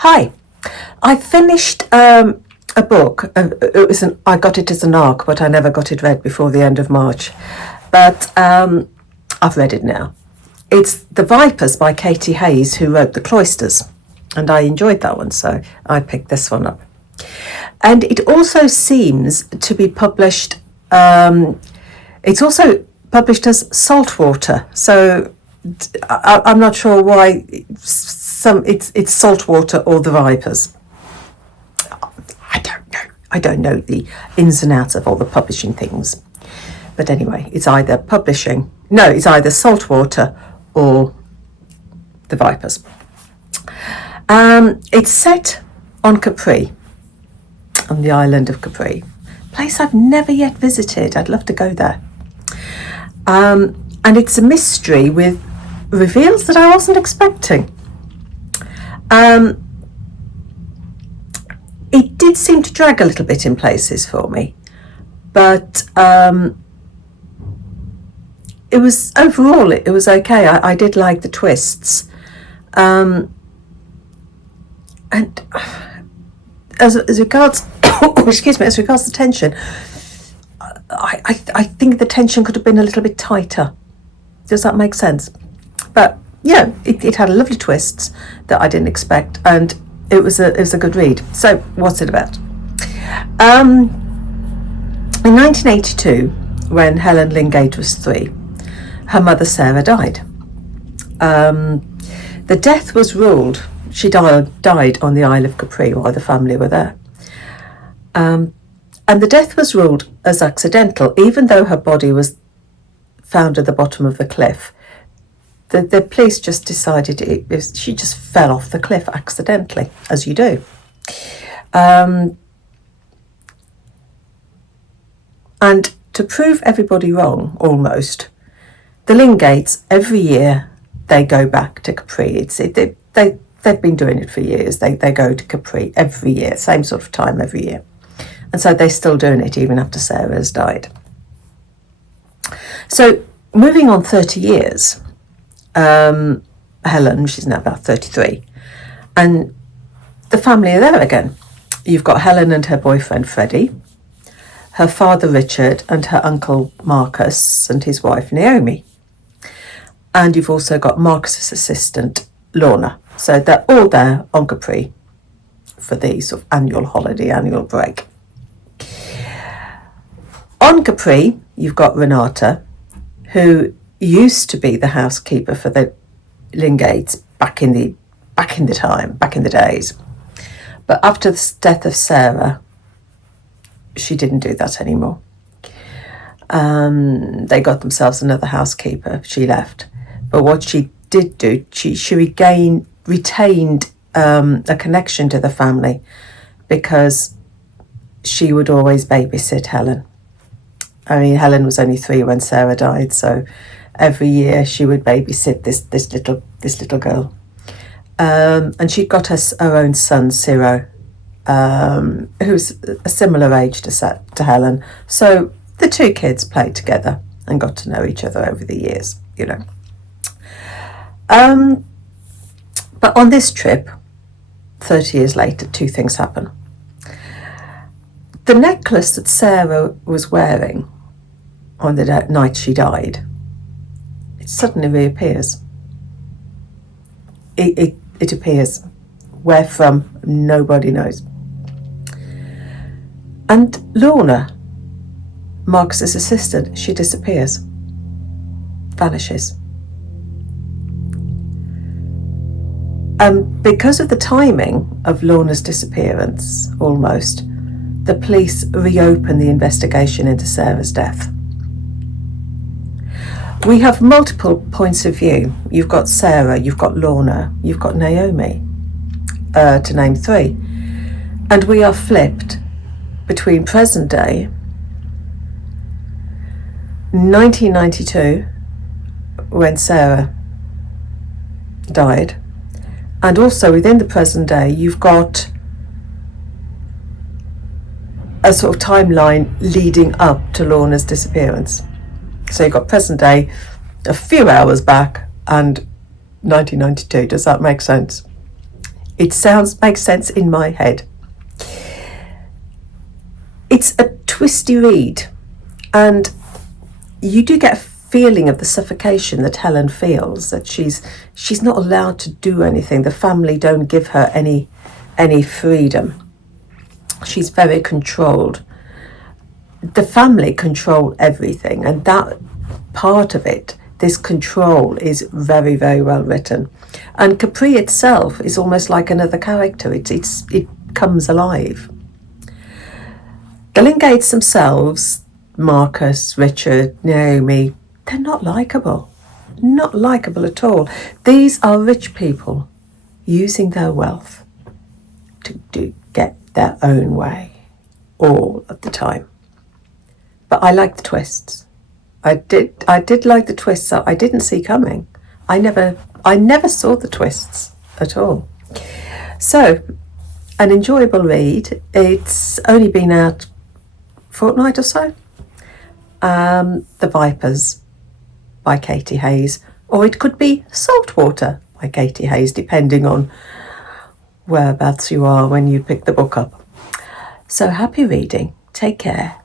Hi, I finished a book. I got it as an ARC, but I never got it read before the end of March. But I've read it now. It's The Vipers by Katy Hays, who wrote the Cloisters, and I enjoyed that one, so I picked this one up. And it also seems to be published. It's also published as Saltwater, so I'm not sure why it's Saltwater or The Vipers. I don't know. I don't know the ins and outs of all the publishing things. But anyway, it's either Saltwater or The Vipers. It's set on Capri, on the island of Capri, a place I've never yet visited. I'd love to go there. And it's a mystery with reveals that I wasn't expecting. It did seem to drag a little bit in places for me, but it was overall it was okay. I did like the twists, and as regards as regards the tension, I think the tension could have been a little bit tighter. Does that make sense? But yeah, it had lovely twists that I didn't expect, and it was a good read. So what's it about? In 1982, when Helen Lingate was 3, her mother Sarah died. The death was ruled. She died on the Isle of Capri while the family were there. And the death was ruled as accidental, even though her body was found at the bottom of the cliff. The police just decided she just fell off the cliff accidentally, as you do. And to prove everybody wrong, almost, the Lingates, every year, they go back to Capri. They've been doing it for years. They go to Capri every year, same sort of time every year. And so they're still doing it even after Sarah has died. So moving on 30 years, Helen, she's now about 33, and the family are there again. You've got Helen and her boyfriend Freddie, her father Richard, and her uncle Marcus and his wife Naomi. And you've also got Marcus's assistant Lorna. So they're all there on Capri for the sort of annual break. On Capri, you've got Renata, who used to be the housekeeper for the Lingates back in the days. But after the death of Sarah, she didn't do that anymore. They got themselves another housekeeper. She left. But what she did do, she retained a connection to the family, because she would always babysit Helen. I mean, Helen was only 3 when Sarah died, so every year she would babysit this little girl. And she got her own son, Ciro, who's a similar age to Helen. So the two kids played together and got to know each other over the years, you know. But on this trip, 30 years later, 2 things happen. The necklace that Sarah was wearing on the night she died, it suddenly reappears. It appears. Where from, nobody knows. And Lorna, Marcus's assistant, she disappears, vanishes. Because of the timing of Lorna's disappearance, almost, the police reopen the investigation into Sarah's death. We have multiple points of view. You've got Sarah, you've got Lorna, you've got Naomi, to name 3. And we are flipped between present day, 1992, when Sarah died, and also within the present day, you've got a sort of timeline leading up to Lorna's disappearance. So you've got present day, a few hours back, and 1992. Does that make sense? It makes sense in my head. It's a twisty read, and you do get a feeling of the suffocation that Helen feels, that she's not allowed to do anything. The family don't give her any freedom. She's very controlled. The family control everything, and that part of it, this control, is very, very well written. And Capri itself is almost like another character. It comes alive. The Lingates themselves, Marcus, Richard, Naomi, they're not likeable. Not likeable at all. These are rich people using their wealth to get their own way all of the time. But I like the twists. I did like the twists that I didn't see coming. I never saw the twists at all. So, an enjoyable read. It's only been out a fortnight or so. The Vipers by Katy Hays, or it could be Saltwater by Katy Hays, depending on whereabouts you are when you pick the book up. So happy reading. Take care.